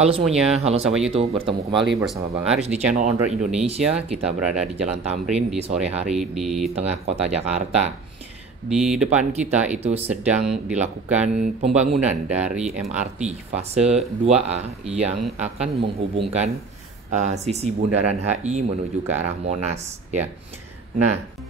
Halo semuanya, halo sahabat YouTube, bertemu kembali bersama Bang Aris di channel Owner Indonesia. Kita berada di Jalan Tamrin di sore hari di tengah kota Jakarta. Di depan kita itu sedang dilakukan pembangunan dari MRT fase 2A yang akan menghubungkan sisi Bundaran HI menuju ke arah Monas ya. Nah,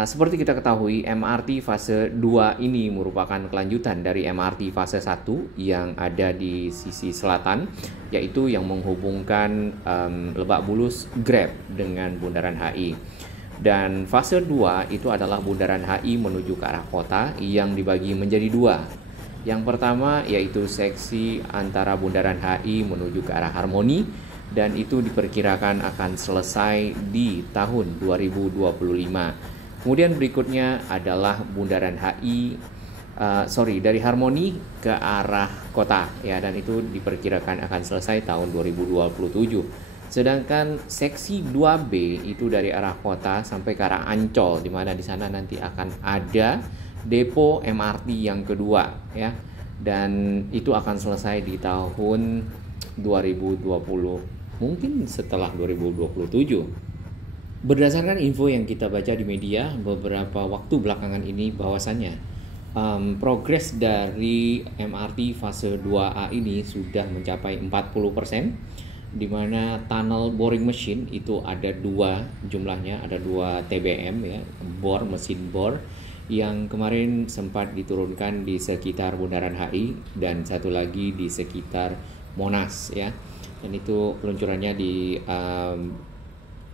seperti kita ketahui, MRT fase 2 ini merupakan kelanjutan dari MRT fase 1 yang ada di sisi selatan, yaitu yang menghubungkan Lebak Bulus Grab dengan Bundaran HI. Dan fase 2 itu adalah Bundaran HI menuju ke arah kota yang dibagi menjadi dua. Yang pertama yaitu seksi antara Bundaran HI menuju ke arah Harmoni, dan itu diperkirakan akan selesai di tahun 2025. Kemudian berikutnya adalah Bundaran HI, dari Harmoni ke arah kota ya, dan itu diperkirakan akan selesai tahun 2027. Sedangkan seksi 2B itu dari arah kota sampai ke arah Ancol, di mana di sana nanti akan ada depo MRT yang kedua ya. Dan itu akan selesai di tahun 2020, mungkin setelah 2027. Berdasarkan info yang kita baca di media beberapa waktu belakangan ini, bahwasannya progres dari MRT fase 2A ini sudah mencapai 40%, di mana tunnel boring machine itu ada dua jumlahnya, ada 2 TBM ya, mesin bor yang kemarin sempat diturunkan di sekitar Bundaran HI dan satu lagi di sekitar Monas ya. Dan itu peluncurannya di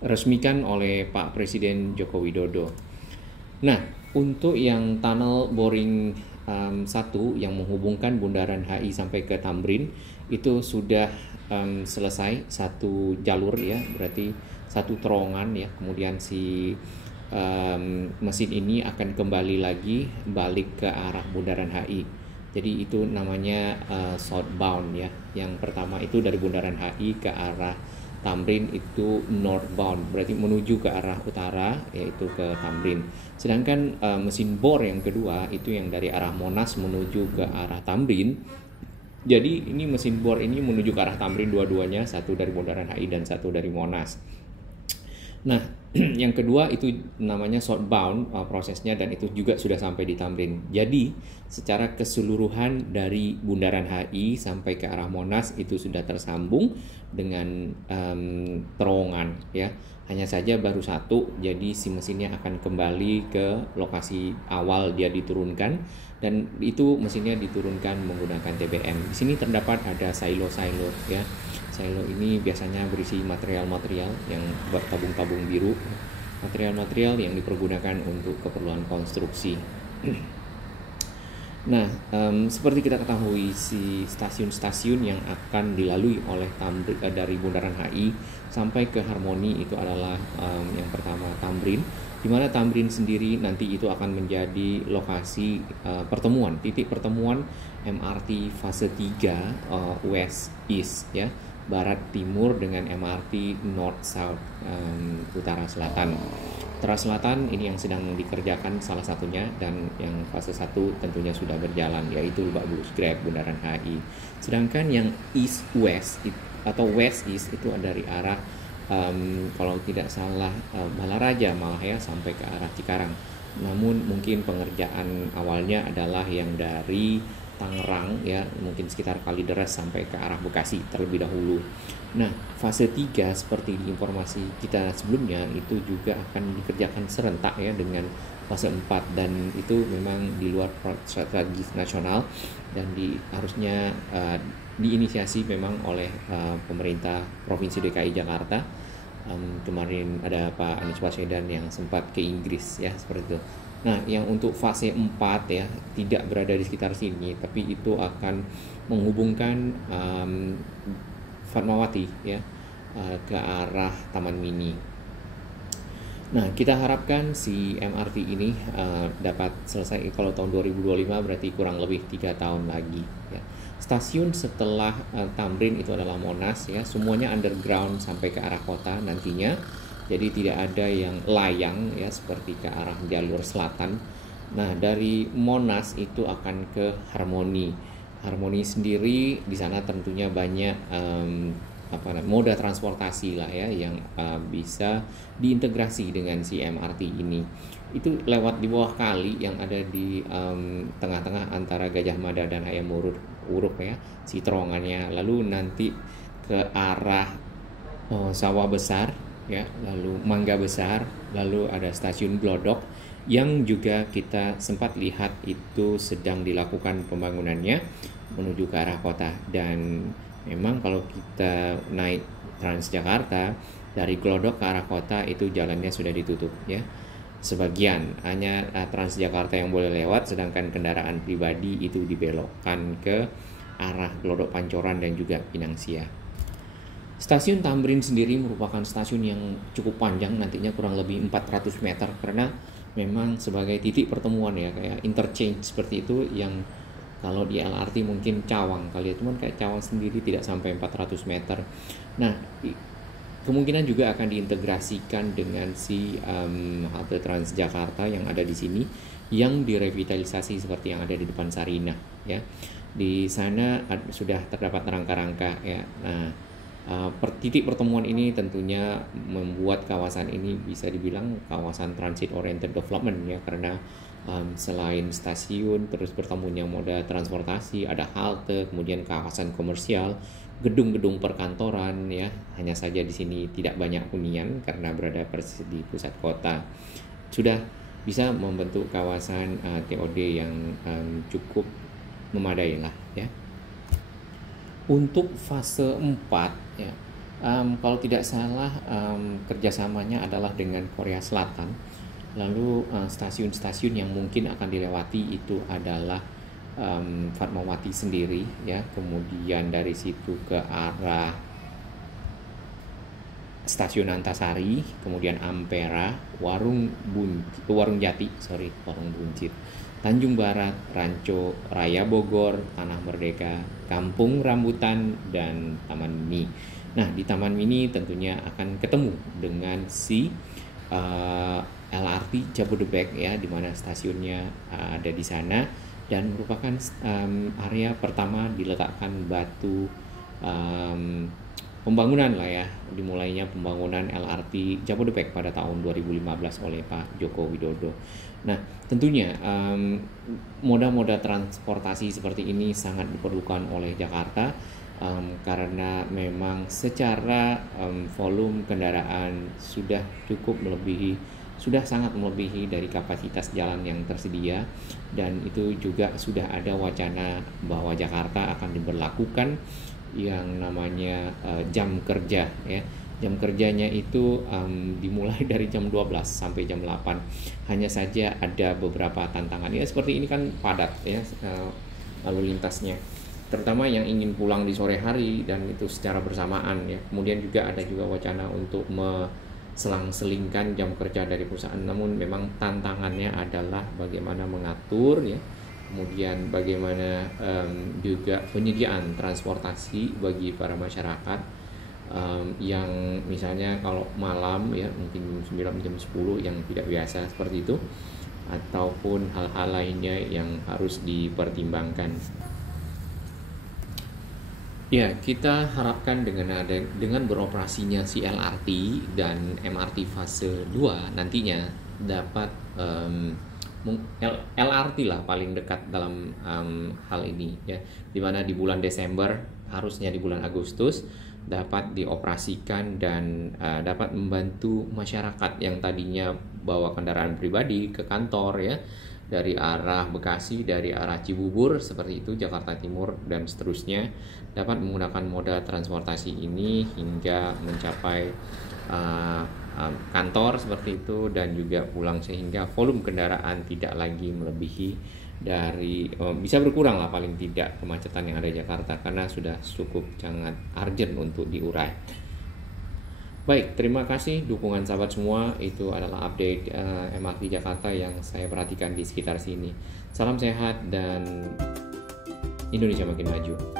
resmikan oleh Pak Presiden Joko Widodo. Nah, untuk yang tunnel boring 1 yang menghubungkan Bundaran HI sampai ke Tamrin itu sudah selesai satu jalur ya, berarti satu terowongan ya. Kemudian si mesin ini akan kembali lagi balik ke arah Bundaran HI. Jadi itu namanya southbound ya. Yang pertama itu dari Bundaran HI ke arah Tamrin itu northbound, berarti menuju ke arah utara, yaitu ke Tamrin. Sedangkan mesin bor yang kedua itu yang dari arah Monas menuju ke arah Tamrin. Jadi ini mesin bor ini menuju ke arah Tamrin dua-duanya, satu dari Bundaran HI dan satu dari Monas. Nah, yang kedua itu namanya southbound prosesnya, dan itu juga sudah sampai di Tamrin. Jadi secara keseluruhan dari Bundaran HI sampai ke arah Monas itu sudah tersambung dengan terowongan ya. Hanya saja baru satu, jadi si mesinnya akan kembali ke lokasi awal dia diturunkan, dan itu mesinnya diturunkan menggunakan TBM. Di sini terdapat ada silo-silo ya. Silo ini biasanya berisi material-material yang buat tabung-tabung biru, material-material yang dipergunakan untuk keperluan konstruksi. Nah, seperti kita ketahui, si stasiun-stasiun yang akan dilalui oleh dari Bundaran HI sampai ke Harmoni itu adalah yang pertama Tamrin, di mana Tamrin sendiri nanti itu akan menjadi lokasi titik pertemuan MRT fase 3 West East ya, Barat Timur dengan MRT North South, Utara Selatan. Utara Selatan ini yang sedang dikerjakan salah satunya, dan yang fase 1 tentunya sudah berjalan, yaitu Lebak Bulus Grab Bundaran HI. Sedangkan yang East West atau West East itu dari arah kalau tidak salah Balaraja malah ya, sampai ke arah Cikarang. Namun mungkin pengerjaan awalnya adalah yang dari Tangerang ya, mungkin sekitar Kalideres sampai ke arah Bekasi terlebih dahulu. Nah, fase 3 seperti di informasi kita sebelumnya itu juga akan dikerjakan serentak ya dengan fase 4, dan itu memang di luar strategi nasional, dan harusnya diinisiasi memang oleh pemerintah Provinsi DKI Jakarta. Kemarin ada Pak Anies Baswedan yang sempat ke Inggris ya, seperti itu. Nah, yang untuk fase 4 ya tidak berada di sekitar sini, tapi itu akan menghubungkan Fatmawati ya ke arah Taman Mini. Nah, kita harapkan si MRT ini dapat selesai kalau tahun 2025, berarti kurang lebih 3 tahun lagi ya. Stasiun setelah Tamrin itu adalah Monas ya, semuanya underground sampai ke arah kota nantinya. Jadi tidak ada yang layang ya seperti ke arah jalur selatan. Nah, dari Monas itu akan ke Harmoni. Harmoni sendiri di sana tentunya banyak moda transportasi lah ya yang bisa diintegrasi dengan si MRT ini. Itu lewat di bawah kali yang ada di tengah-tengah antara Gajah Mada dan Hayam Wuruk ya, si terowongannya. Lalu nanti ke arah Sawah Besar ya, lalu Mangga Besar, lalu ada stasiun Glodok yang juga kita sempat lihat itu sedang dilakukan pembangunannya menuju ke arah kota. Dan memang kalau kita naik Transjakarta dari Glodok ke arah kota itu jalannya sudah ditutup ya. Sebagian hanya Transjakarta yang boleh lewat, sedangkan kendaraan pribadi itu dibelokkan ke arah Glodok Pancoran dan juga Pinangsia. Stasiun Tamrin sendiri merupakan stasiun yang cukup panjang, nantinya kurang lebih 400 meter, karena memang sebagai titik pertemuan ya, kayak interchange seperti itu, yang kalau di LRT mungkin cawang kali ya, cuman kayak cawang sendiri tidak sampai 400 meter. Nah, kemungkinan juga akan diintegrasikan dengan si halte Transjakarta yang ada di sini, yang direvitalisasi seperti yang ada di depan Sarinah ya. Di sana sudah terdapat rangka-rangka ya. Nah, titik pertemuan ini tentunya membuat kawasan ini bisa dibilang kawasan transit oriented development ya, karena selain stasiun terus bertemunya moda transportasi, ada halte, kemudian kawasan komersial, gedung-gedung perkantoran ya. Hanya saja di sini tidak banyak hunian karena berada persis di pusat kota. Sudah bisa membentuk kawasan TOD yang cukup memadai lah ya. Untuk fase 4 ya, kalau tidak salah kerjasamanya adalah dengan Korea Selatan. Lalu stasiun-stasiun yang mungkin akan dilewati itu adalah Fatmawati sendiri ya, kemudian dari situ ke arah Stasiun Antasari, kemudian Ampera, Warung Jati, Warung Buncit, Tanjung Barat, Ranco Raya Bogor, Tanah Merdeka, Kampung Rambutan, dan Taman Mini. Nah, di Taman Mini tentunya akan ketemu dengan si LRT Jabodebek ya, di mana stasiunnya ada di sana, dan merupakan area pertama diletakkan batu pembangunan lah ya, dimulainya pembangunan LRT Jabodebek pada tahun 2015 oleh Pak Joko Widodo. Nah, tentunya moda-moda transportasi seperti ini sangat diperlukan oleh Jakarta karena memang secara volume kendaraan sudah sangat melebihi dari kapasitas jalan yang tersedia, dan itu juga sudah ada wacana bahwa Jakarta akan diberlakukan yang namanya jam kerja ya. Jam kerjanya itu dimulai dari jam 12 sampai jam 8. Hanya saja ada beberapa tantangan ya, seperti ini kan padat ya lalu lintasnya, terutama yang ingin pulang di sore hari dan itu secara bersamaan ya. Kemudian juga ada wacana untuk selang-selingkan jam kerja dari perusahaan, namun memang tantangannya adalah bagaimana mengatur ya, kemudian bagaimana juga penyediaan transportasi bagi para masyarakat yang misalnya kalau malam ya mungkin 9 jam 10 yang tidak biasa seperti itu, ataupun hal-hal lainnya yang harus dipertimbangkan. Ya, kita harapkan dengan beroperasinya si LRT dan MRT fase 2 nantinya dapat LRT lah paling dekat dalam hal ini ya, dimana di bulan Desember, harusnya di bulan Agustus dapat dioperasikan dan dapat membantu masyarakat yang tadinya bawa kendaraan pribadi ke kantor ya, dari arah Bekasi, dari arah Cibubur seperti itu, Jakarta Timur dan seterusnya, dapat menggunakan moda transportasi ini hingga mencapai kantor seperti itu dan juga pulang, sehingga volume kendaraan tidak lagi melebihi dari bisa berkurang lah paling tidak kemacetan yang ada di Jakarta, karena sudah cukup sangat urgent untuk diurai. Baik, terima kasih dukungan sahabat semua. Itu adalah update MRT Jakarta yang saya perhatikan di sekitar sini. Salam sehat dan Indonesia makin maju.